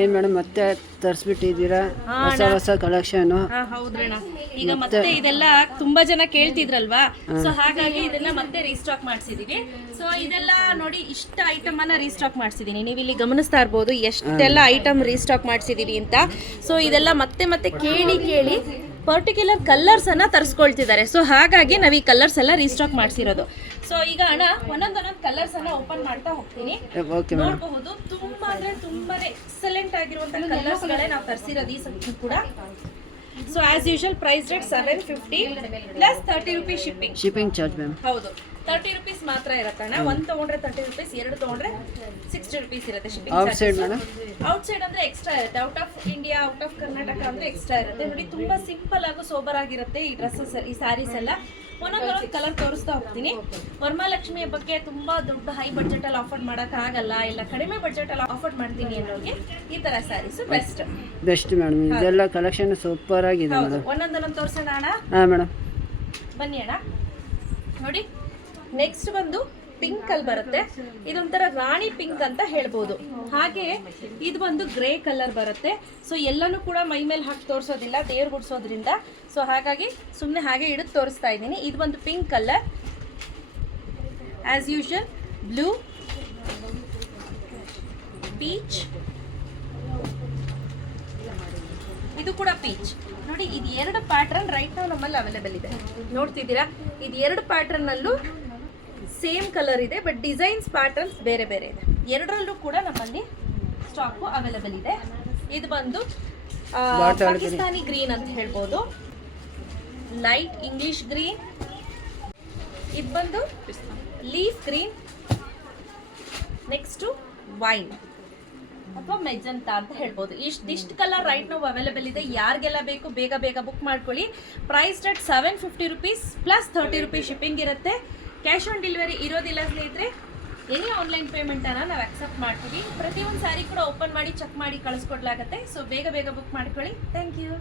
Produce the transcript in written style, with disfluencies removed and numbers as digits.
ಏನು ಮೇಡಮ್ ಮತ್ತೆ ತರಿಸ್ಬಿಟ್ಟಿದ್ದೀರಾ ಹೊಸ ಹೊಸ ಕಲೆಕ್ಷನು? ಹೌದ್ರಣ್ಣ, ಈಗ ಮತ್ತೆ ಇದೆಲ್ಲ ತುಂಬಾ ಜನ ಕೇಳ್ತಿದ್ರಲ್ವಾ, ಸೊ ಹಾಗಾಗಿ ಇದನ್ನ ಮತ್ತೆ ರೀಸ್ಟಾಕ್ ಮಾಡಿಸಿದೀವಿ. ಸೊ ಇದೆಲ್ಲ ನೋಡಿ, ಇಷ್ಟ ಐಟಮ್ ಅನ್ನ ರೀಸ್ಟಾಕ್ ಮಾಡಿಸಿದೀನಿ. ನೀವು ಇಲ್ಲಿ ಗಮನಿಸ್ತಾ ಇರ್ಬೋದು ಎಷ್ಟೆಲ್ಲ ಐಟಮ್ ರೀಸ್ಟಾಕ್ ಮಾಡಿಸಿದೀವಿ ಅಂತ. ಸೊ ಇದೆಲ್ಲ ಮತ್ತೆ ಮತ್ತೆ ಕೇಳಿ ಪರ್ಟಿಕ್ಯುಲರ್ ಕಲರ್ಸ್ ಅನ್ನ ತರಿಸ್ಕೊಳ್ತಿದ್ದಾರೆ. ಸೊ ಹಾಗಾಗಿ ನಾವು ಈ ಕಲರ್ಸ್ ಎಲ್ಲ ರೀಸ್ಟಾಕ್ ಮಾಡಿಸಿರೋದು. ಸೊ ಈಗ ಅಣ್ಣ ಒಂದೊಂದು ಕಲರ್ಸ್ ಅನ್ನ ಓಪನ್ ಮಾಡ್ತಾ ಹೋಗ್ತೀನಿ. ನೋಡಬಹುದು, ತುಂಬಾ ಅಂದ್ರೆ ತುಂಬಾನೇ ಎಕ್ಸಲೆಂಟ್ ಆಗಿರುವಂತಹ ಕಲರ್ಸ್ ಗಳೇ ನಾವು ತರಿಸಿರೋದು ಈ ಸತಿ ಕೂಡ. So as usual price rate 750 plus 30 rupees shipping charge ma'am. ಹೌದು, 30 ರೂಪೀಸ್ ಮಾತ್ರ ಇರತ್ತಣ್ಣ. ಒಂದು ತಗೊಂಡ್ರೆ 30 ರೂಪೀಸ್, ಎರಡು ತಗೊಂಡ್ರೆ 60 ರೂಪೀಸ್ ಇರುತ್ತೆ ಶಿಪ್ಪಿಂಗ್ ಚಾರ್ಜ್. ಔಟ್ಸೈಡ್ ಅಂದ್ರೆ ಎಕ್ಸ್ಟ್ರಾ ಇರುತ್ತೆ. Out of India, out of Karnataka ಅಂದ್ರೆ ಎಕ್ಸ್ಟ್ರಾ ಇರುತ್ತೆ. ನೋಡಿ, ತುಂಬಾ ಸಿಂಪಲ್ ಹಾಗೂ ಸೋಬರ್ ಆಗಿರುತ್ತೆ ಈ ಡ್ರೆಸ್ಸಸ್, ಈ ಸ್ಯಾರೀಸ್ ಎಲ್ಲ. ಒಂದೊಂದು ಕಲರ್ ತೋರಿಸ್ತಾ ಹೋಗ್ತೀನಿ. ವರಮಹಾಲಕ್ಷ್ಮಿಯ ಬಗ್ಗೆ ತುಂಬಾ ದೊಡ್ಡ ಹೈ ಬಡ್ಜೆಟ್ ಅಲ್ಲಿ ಆಫರ್ ಮಾಡಕ್ ಆಗಲ್ಲ, ಇಲ್ಲ ಕಡಿಮೆ ಬಡ್ಜೆಟ್ ಅಲ್ಲಿ ಆಫರ್ ಮಾಡ್ತೀನಿ ಅನ್ನೋರಿಗೆ ಈ ತರ ಸ್ಯಾರೀಸ್ ಬೆಸ್ಟ್ ಮೇಡಮ್. ಇದೆಲ್ಲ ಕಲೆಕ್ಷನ್ ಸೂಪರ್ ಆಗಿದೆ ಮೇಡಮ್. ಒಂದೊಂದನ್ನು ತೋರಿಸೋಣ ಅಣ್ಣ. ಮೇಡಮ್ ಬನ್ನಿ ಅಣ್ಣ. ನೋಡಿ, ನೆಕ್ಸ್ಟ್ ಬಂದು ಪಿಂಕ್ ಅಲ್ಲಿ ಬರುತ್ತೆ. ಇದೊಂಥರ ರಾಣಿ ಪಿಂಕ್ ಅಂತ ಹೇಳ್ಬೋದು. ಹಾಗೆ ಇದು ಬಂದು ಗ್ರೇ ಕಲರ್ ಬರುತ್ತೆ. ಸೊ ಎಲ್ಲನೂ ಕೂಡ ಮೈ ಮೇಲೆ ಹಾಕಿ ತೋರಿಸೋದಿಲ್ಲ, ದೇವ್ರು ಗುಡ್ಸೋದ್ರಿಂದ. ಸೊ ಹಾಗಾಗಿ ಸುಮ್ಮನೆ ಹಾಗೆ ಹಿಡಿದು ತೋರಿಸ್ತಾ ಇದ್ದೀನಿ. ಇದು ಬಂದು pink colour, as usual blue, peach, ಇದು ಕೂಡ ಪೀಚ್. ನೋಡಿ, ಇದು ಎರಡು ಪ್ಯಾಟರ್ನ್ ರೈಟ್ ನಾವು ನಮ್ಮಲ್ಲಿ ಅವೈಲೇಬಲ್ ಇದೆ. ನೋಡ್ತಿದ್ದೀರಾ, ಇದು ಎರಡು ಪ್ಯಾಟರ್ನ್ ಅಲ್ಲೂ ಸೇಮ್ ಕಲರ್ ಇದೆ, ಬಟ್ ಡಿಸೈನ್ಸ್ ಪ್ಯಾಟರ್ನ್ಸ್ ಬೇರೆ ಬೇರೆ ಇದೆ. ಎರಡರಲ್ಲೂ ಕೂಡ ನಮ್ಮಲ್ಲಿ ಸ್ಟಾಕು ಅವೈಲೇಬಲ್ ಇದೆ. ಇದು ಬಂದು ಪಾಕಿಸ್ತಾನಿ ಗ್ರೀನ್ ಅಂತ ಹೇಳ್ಬೋದು, ಲೈಟ್ ಇಂಗ್ಲಿಷ್ ಗ್ರೀನ್. ಇದು ಬಂದು ಲೀಫ್ ಗ್ರೀನ್, ನೆಕ್ಸ್ಟು ವೈನ್ ಅಥವಾ ಮೆಜಂತಾ ಅಂತ ಹೇಳ್ಬೋದು. ಇಷ್ಟು ಕಲರ್ ರೈಟ್ ನಾವು ಅವೈಲೇಬಲ್ ಇದೆ. ಯಾರಿಗೆಲ್ಲ ಬೇಕು ಬೇಗ ಬೇಗ ಬುಕ್ ಮಾಡ್ಕೊಳ್ಳಿ. Price rate 750 rupees plus 30 rupees shipping ಇರುತ್ತೆ. ಕ್ಯಾಶ್ ಆನ್ ಡೆಲಿವರಿ ಇರೋದಿಲ್ಲ ಸ್ನೇಹಿತರೆ. ಎನಿ ಆನ್ಲೈನ್ ಪೇಮೆಂಟನ್ನು ನಾವು ಅಕ್ಸೆಪ್ಟ್ ಮಾಡ್ತೀವಿ. ಪ್ರತಿಯೊಂದು ಸ್ಯಾರಿ ಕೂಡ ಓಪನ್ ಮಾಡಿ ಚೆಕ್ ಮಾಡಿ ಕಳಿಸ್ಕೊಡ್ಲಾಗತ್ತೆ. ಸೊ ಬೇಗ ಬೇಗ ಬುಕ್ ಮಾಡ್ಕೊಳ್ಳಿ. Thank you.